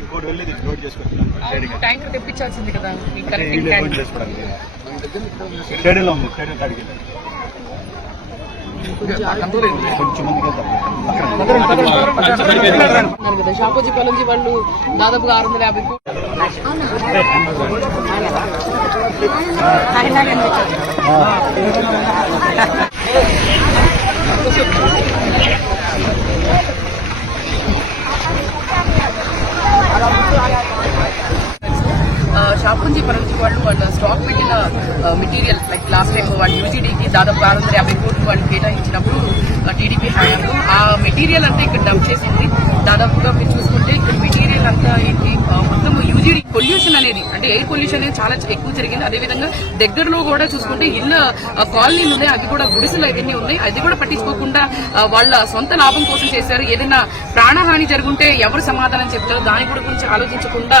ఇంకోటి వెళ్ళేది నోట్ చేసుకుంటున్నాను ట్యాంకర్ తెప్పించాల్సింది కదా. ఈ కరెక్టింగ్ షాపోజీ పలంజీ వాళ్ళు దాదాపుగా ఆరు వందల యాభై షాప్ నుంచి మన వాళ్ళు వాళ్ళ స్టాక్ పెట్టిన మెటీరియల్ లైక్ లాస్ట్ టైం వాళ్ళు యూజీడీకి దాదాపు ఆరు వందల యాభై కోట్లు వాళ్ళు కేటాయించినప్పుడు టీడీపీ హయాంలో ఆ మెటీరియల్ అంతా ఇక్కడ డబ్ చేసింది. దాదాపుగా మీరు చూసుకుంటే ఇక్కడ మెటీరియల్ అంతా ఏంటి మొత్తం యూజీడీ పొల్యూషన్ అనేది అంటే ఎయిర్ పొల్యూషన్ అనేది చాలా ఎక్కువ జరిగింది. అదేవిధంగా దగ్గరలో కూడా చూసుకుంటే ఇళ్ళ కాలనీలు ఉన్నాయి అవి కూడా గుడిసెలు అవన్నీ ఉన్నాయి. అది కూడా పట్టించుకోకుండా వాళ్ళ సొంత లాభం కోసం చేశారు. ఏదైనా ప్రాణహాని జరుగుంటే ఎవరు సమాధానం చెప్తారు? దాని కూడా గురించి ఆలోచించకుండా